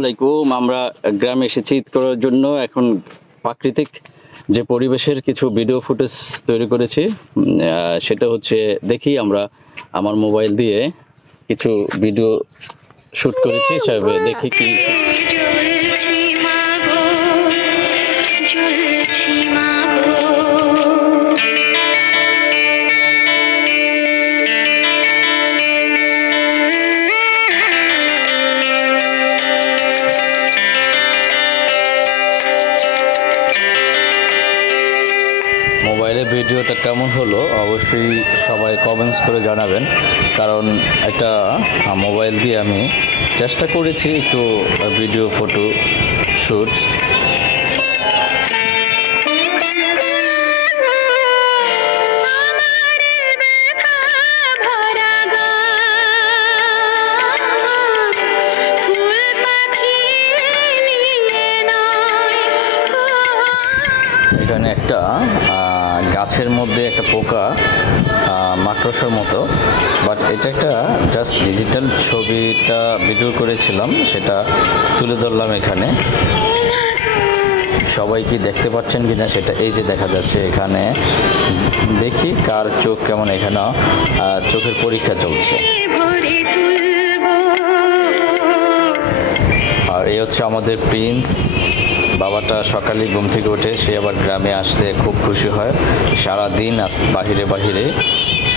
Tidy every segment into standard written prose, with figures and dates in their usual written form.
আলাইকুম। আমরা গ্রামে এসেছি ঈদ করার জন্য। এখন প্রাকৃতিক যে পরিবেশের কিছু ভিডিও ফুটেজ তৈরি করেছি। সেটা হচ্ছে দেখি আমরা আমার মোবাইল দিয়ে কিছু ভিডিও শুট করেছি। হিসাবে দেখি কি মোবাইলে ভিডিওটা কেমন হলো অবশ্যই সবাই কমেন্টস করে জানাবেন, কারণ একটা মোবাইল দিয়ে আমি চেষ্টা করেছি একটু ভিডিও ফটো শ্যুট। এখানে একটা গাছের মধ্যে একটা পোকা মাকড়সার মতো, বাট এটা একটা জাস্ট ডিজিটাল ছবিটা ভিডিও করেছিলাম, সেটা তুলে ধরলাম এখানে। সবাই কি দেখতে পাচ্ছেন কিনা সেটা এই যে দেখা যাচ্ছে এখানে। দেখি কার চোখ কেমন, এখানে চোখের পরীক্ষা চলছে। আর এই হচ্ছে আমাদের প্রিন্স। বাবাটা সকালে ঘুম থেকে উঠে সে আবার গ্রামে আসলে খুব খুশি হয়। সারাদিন বাহিরে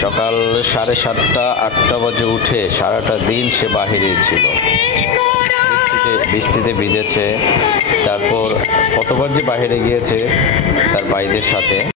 সকাল 7:30 8টা বাজে উঠে সারাটা দিন সে বাহিরেই ছিল। বৃষ্টিতে ভিজেছে, তারপর কতবার যে বাহিরে গিয়েছে তার ভাইদের সাথে।